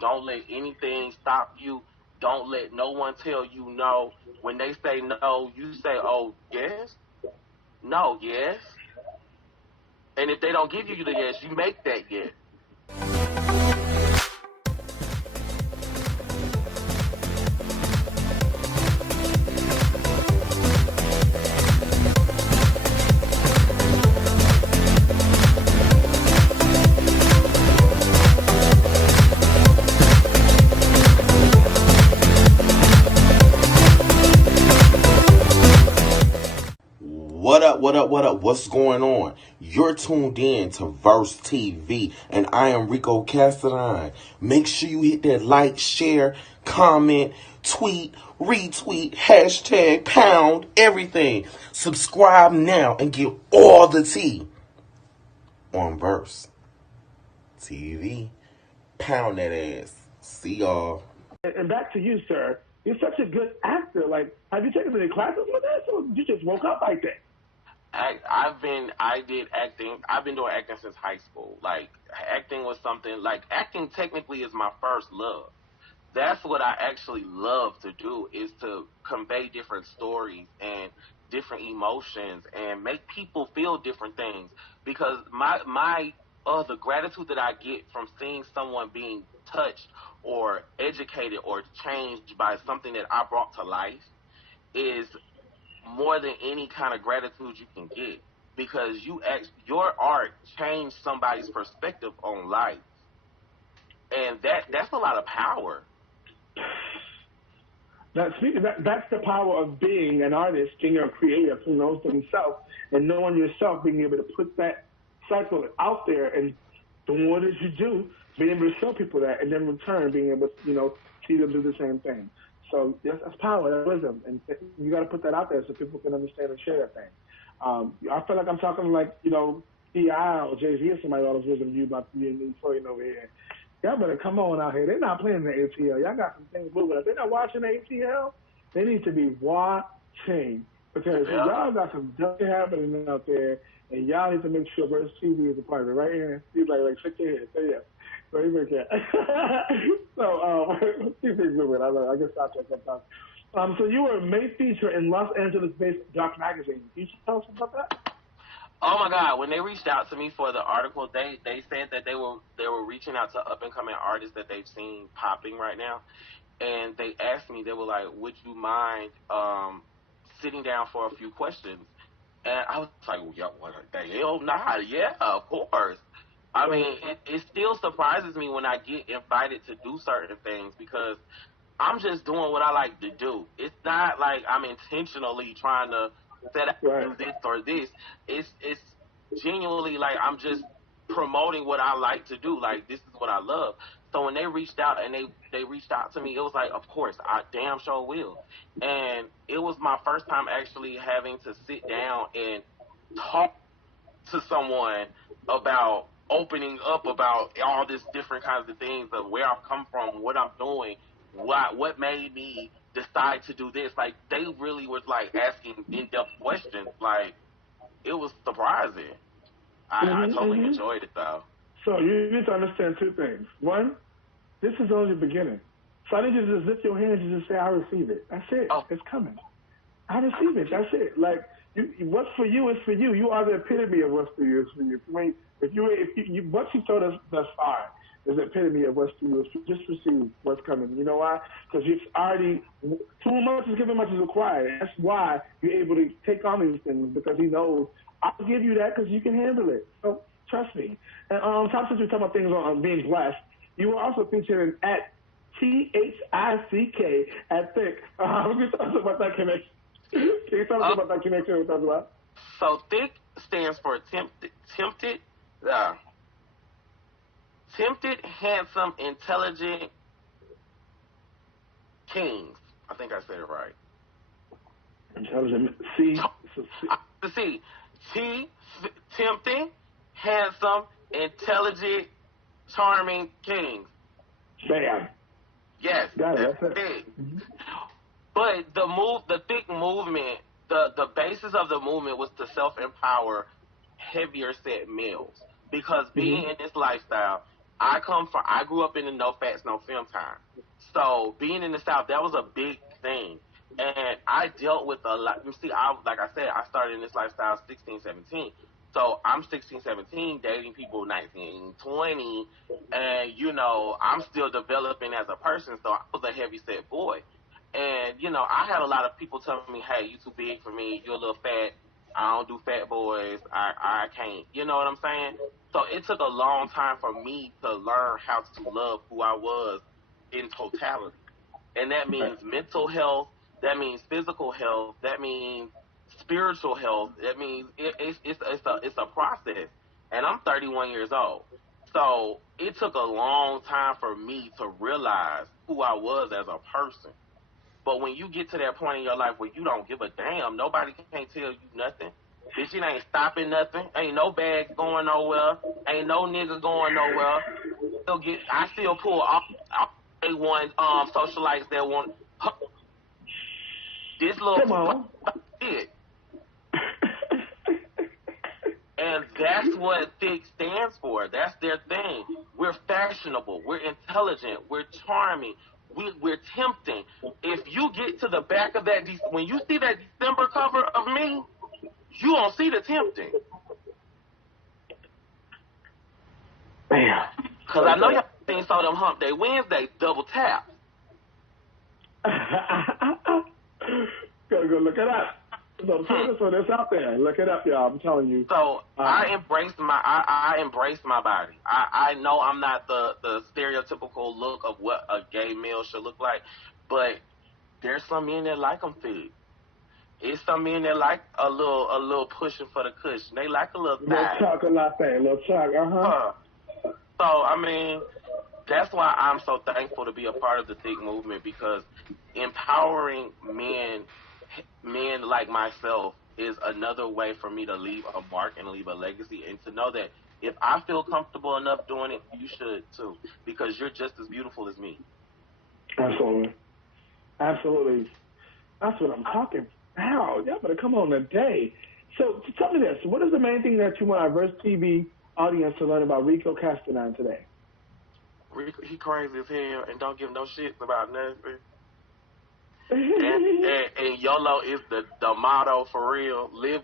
Don't let anything stop you. Don't let no one tell you no. When they say no, you say, oh, yes, no, yes. And if they don't give you the yes, you make that yes. What up, what up, what up? What's going on? You're tuned in to Verse TV, and I am Rico Cassadine. Make sure you hit that like, share, comment, tweet, retweet, hashtag, pound, everything. Subscribe now and get all the tea on Verse TV. Pound that ass. See y'all. And back to you, sir. You're such a good actor. Like, have you taken any classes with that, or you just woke up like that? I did acting. I've been doing acting since high school. Like, acting was something, like, acting technically is my first love. That's what I actually love to do, is to convey different stories and different emotions and make people feel different things. Because the gratitude that I get from seeing someone being touched or educated or changed by something that I brought to life is more than any kind of gratitude you can get, because your art changed somebody's perspective on life, and that's a lot of power. That's the power of being an artist, being a creative who knows himself, and knowing yourself, being able to put that cycle out there, and the more that you do, being able to show people that, and then in return being able to, see them do the same thing. So yes, that's power, that's wisdom, and you got to put that out there so people can understand and share that thing. I feel like I'm talking like T.I. or Jay-Z or somebody all this wisdom you about to be in Detroit over here. Y'all better come on out here. They're not playing the ATL. Y'all got some things moving. If they're not watching the ATL, they need to be watching, because y'all got some dirty happening out there, and y'all need to make sure Verse TV is a part of it. Right here, he's like shake your head, say yes. So you make that. So keep things moving. I guess I'll check that out. So you were a main feature in Los Angeles-based Doc Magazine. Can you tell us about that? Oh my God! When they reached out to me for the article, they said that they were reaching out to up and coming artists that they've seen popping right now, and they asked me, they were like, "Would you mind sitting down for a few questions?" And I was like, well, "Yeah, what the hell? Nah, yeah, of course." I mean, it still surprises me when I get invited to do certain things, because I'm just doing what I like to do. It's not like I'm intentionally trying to set out to do this or this. It's genuinely like I'm just promoting what I like to do. Like, this is what I love. So when they reached out and they reached out to me, it was like, of course, I damn sure will. And it was my first time actually having to sit down and talk to someone about opening up about all this different kinds of things, of where I've come from, what I'm doing, what made me decide to do this. Like, they really was like asking in-depth questions. Like, it was surprising. I totally enjoyed it though. So you need to understand two things. One, this is only the beginning. So I need you to just lift your hands and just say, I receive it. That's it. Oh. It's coming. I receive it. That's it. Like, what's for you is for you. You are the epitome of what's for you is for you. I mean, if you what you told us thus far is the epitome of what's for you. Just receive what's coming. You know why? Because you've already, too much is given, much is required. That's why you're able to take on these things, because he knows I'll give you that because you can handle it. So trust me. And top, since we're talking about things on being blessed, you were also featured at THICK at Thick. Let me talk about that connection. Can you tell us about that connection we're talking about? So THICK stands for tempted, handsome, intelligent kings. I think I said it right. Intelligent. C. The C. Tempting, handsome, intelligent, charming kings. Bam. Yes. Got it. That's it. Mm-hmm. But the THICK movement, the basis of the movement was to self-empower heavier set males, because being in this lifestyle, I grew up in the no fats, no film time. So being in the South, that was a big thing. And I dealt with a lot. You see, like I said, I started in this lifestyle 16, 17. So I'm 16, 17, dating people 19, 20. And, I'm still developing as a person. So I was a heavy set boy. And, I had a lot of people telling me, hey, you too big for me. You're a little fat. I don't do fat boys. I can't. You know what I'm saying? So it took a long time for me to learn how to love who I was in totality. And that means mental health, that means physical health, that means spiritual health. That means it's a process. And I'm 31 years old. So it took a long time for me to realize who I was as a person. But when you get to that point in your life where you don't give a damn, nobody can't tell you nothing. Bitch, it ain't stopping nothing. Ain't no bags going nowhere. Ain't no nigga going nowhere. I still pull all they want socialites that want this little shit. And that's what thick stands for. That's their thing. We're fashionable. We're intelligent. We're charming. We're tempting. If you get to the back of that, when you see that December cover of me, you won't see the tempting. Man. Because I know y'all seen some of them Hump Day Wednesday double taps. Gotta go look it up. So that's out there. Look it up, y'all. I'm telling you. So I embrace my body. I know I'm not the stereotypical look of what a gay male should look like, but there's some men that like them thick. It's some men that like a little pushing for the cushion. They like a little thigh. Little chuck, So I mean, that's why I'm so thankful to be a part of the thick movement, because empowering men like myself is another way for me to leave a mark and leave a legacy, and to know that if I feel comfortable enough doing it, you should too, because you're just as beautiful as me. Absolutely. That's what I'm talking about. Y'all better come on today. So tell me this. What is the main thing that you want our Verse TV audience to learn about Rico Cassadine today? Rico, he crazy as hell and don't give no shits about nothing. and YOLO is the motto for real. Live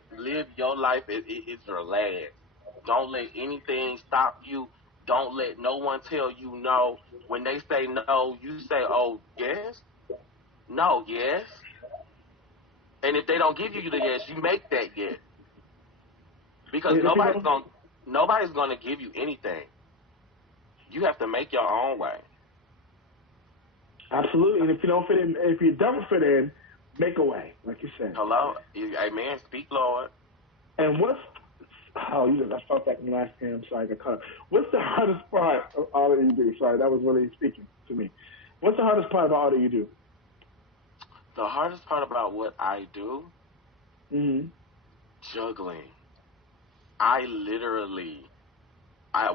your life. It's your last. Don't let anything stop you. Don't let no one tell you no. When they say no, you say, oh, yes? No, yes. And if they don't give you the yes, you make that yes. Because nobody's gonna give you anything. You have to make your own way. Absolutely. And if you don't fit in, make a way, like you said. Hello? Amen. Speak, Lord. And I felt that in the last game. I'm sorry, I got cut. What's the hardest part of all that you do? Sorry, that was really speaking to me. What's the hardest part about all that you do? The hardest part about what I do? Mm-hmm. Juggling. At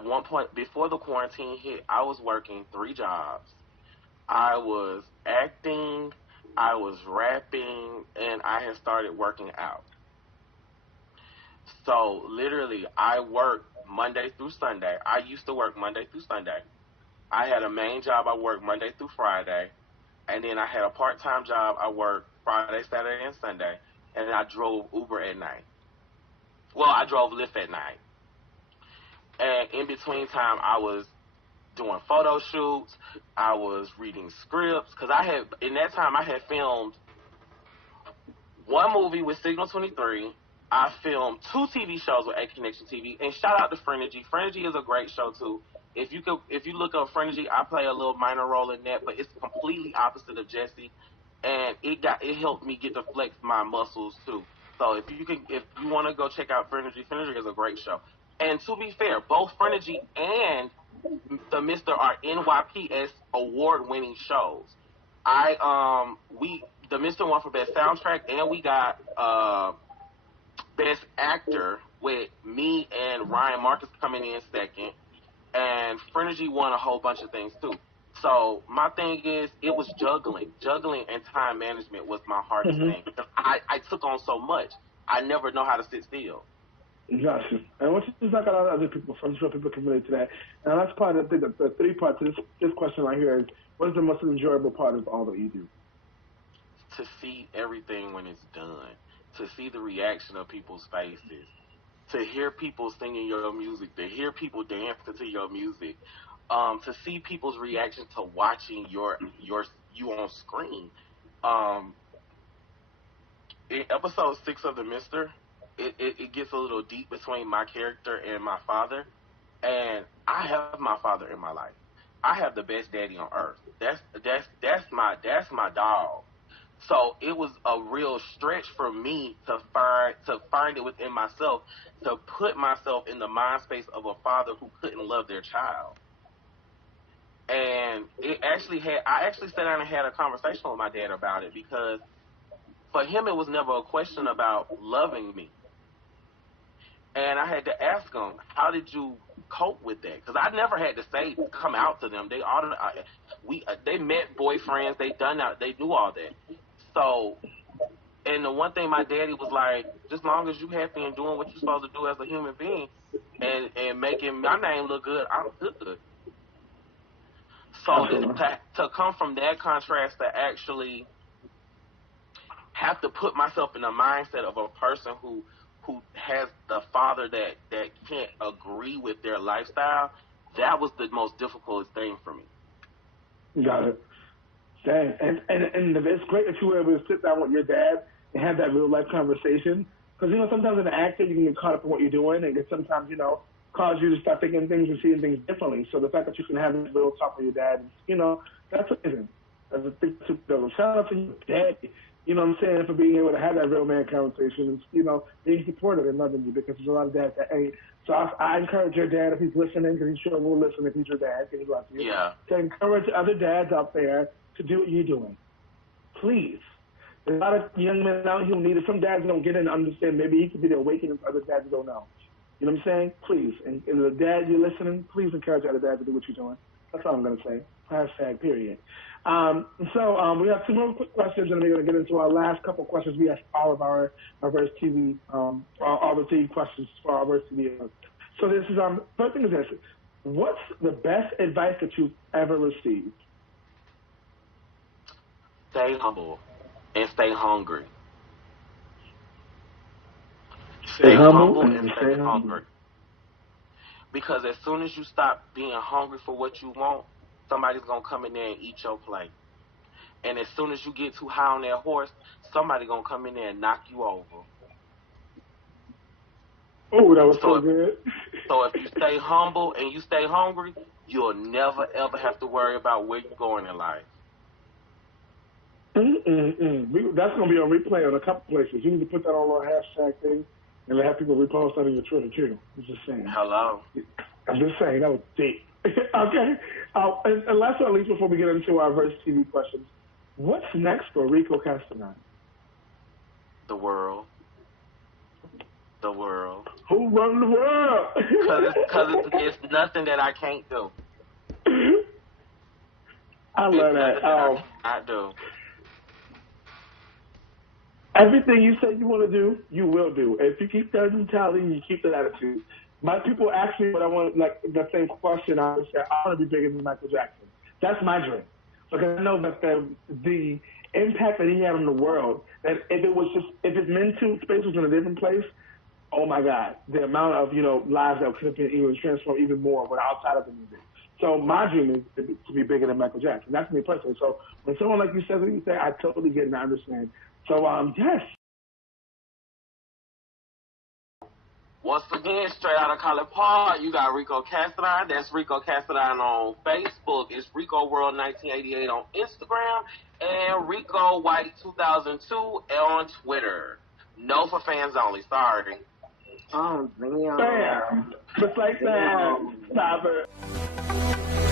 one point, before the quarantine hit, I was working 3 jobs. I was acting, I was rapping, and I had started working out. So, literally, I worked Monday through Sunday. I used to work Monday through Sunday. I had a main job I worked Monday through Friday. And then I had a part-time job I worked Friday, Saturday, and Sunday. And then I drove Uber at night. Well, I drove Lyft at night. And in between time, I was doing photo shoots. I was reading scripts. Because in that time, I had filmed 1 movie with Signal 23. I filmed 2 TV shows with A Connection TV. And shout out to Frenergy. Frenergy is a great show, too. If you look up Frenergy, I play a little minor role in that, but it's completely opposite of Jesse. And it helped me get to flex my muscles, too. So if you want to go check out Frenergy is a great show. And to be fair, both Frenergy and the Mister are NYPS award-winning shows. The Mister won for best soundtrack, and we got best actor with me and Ryan Marcus coming in second. And Frenergy won a whole bunch of things too. So my thing is, it was juggling and time management was my hardest thing, because I took on so much. I never know how to sit still. Gotcha. And once you talk about other people, I'm sure people can relate to that. And that's part of the three parts of this question right here is, what is the most enjoyable part of all that you do? To see everything when it's done, to see the reaction of people's faces, to hear people singing your music, to hear people dancing to your music, to see people's reaction to watching you on screen. Um, in episode 6 of The Mister, it gets a little deep between my character and my father, and I have my father in my life. I have the best daddy on earth. That's my dog. So it was a real stretch for me to find it within myself to put myself in the mind space of a father who couldn't love their child. And I actually sat down and had a conversation with my dad about it, because for him it was never a question about loving me. And I had to ask him, how did you cope with that? Because I never had to come out to them. They met boyfriends, they knew all that. So, and the one thing my daddy was like, just long as you happy and doing what you're supposed to do as a human being, and making my name look good, I'm good. So to come from that contrast to actually have to put myself in the mindset of a person who has the father that can't agree with their lifestyle, that was the most difficult thing for me. Got it. Dang. And it's great that you were able to sit down with your dad and have that real life conversation. Because, sometimes in an actor, you can get caught up in what you're doing, and it sometimes, cause you to start thinking things and seeing things differently. So the fact that you can have this real talk with your dad, that's amazing. That's a thing to do. Shout out to your dad, you know what I'm saying, for being able to have that real man conversation and, being supportive and loving you, because there's a lot of dads that ain't. So I encourage your dad, if he's listening, because he sure will listen if he's your dad, because he loves you, to encourage other dads out there to do what you're doing. Please. There's a lot of young men out here who need it. Some dads don't get in and understand. Maybe he could be the awakening for other dads who don't know. You know what I'm saying? Please. And the dad, you're listening, please encourage other dads to do what you're doing. That's all I'm going to say. Hashtag period. So we have two more quick questions, and we're going to get into our last couple of questions. We ask all of our Verse TV, all the TV questions for our Verse TV. So this is, first thing is this. What's the best advice that you've ever received? Stay humble and stay hungry. Stay humble and stay hungry. Because as soon as you stop being hungry for what you want, somebody's going to come in there and eat your plate. And as soon as you get too high on that horse, somebody's going to come in there and knock you over. Oh, that was so good. So if you stay humble and you stay hungry, you'll never, ever have to worry about where you're going in life. That's going to be on replay on a couple places. You need to put that on our hashtag thing and have people repost that on your Twitter, too. I'm just saying. Hello. I'm just saying. That was deep. Okay. And last but not least, before we get into our Verse TV questions, what's next for Rico Cassadine? The world. The world. Who run the world? Because it's nothing that I can't do. I love that. I do. Everything you say you want to do, you will do. If you keep that mentality, you keep that attitude. My people ask me what I want, like the same question. I would say, I want to be bigger than Michael Jackson. That's my dream. Because I know that the impact that he had on the world, that if his mental space was in a different place, oh my God, the amount of, lives that could have been even transformed even more, but outside of the music. So my dream is to be bigger than Michael Jackson. That's me personally. So when someone like you says what you say, I totally get it and I understand. So, yes. Once again, straight out of College Park, you got Rico Cassadine. That's Rico Cassadine on Facebook. It's Rico World 1988 on Instagram. And Rico White 2002 on Twitter. No for fans only. Sorry. Oh, damn. Bam. Just like that. Stop it.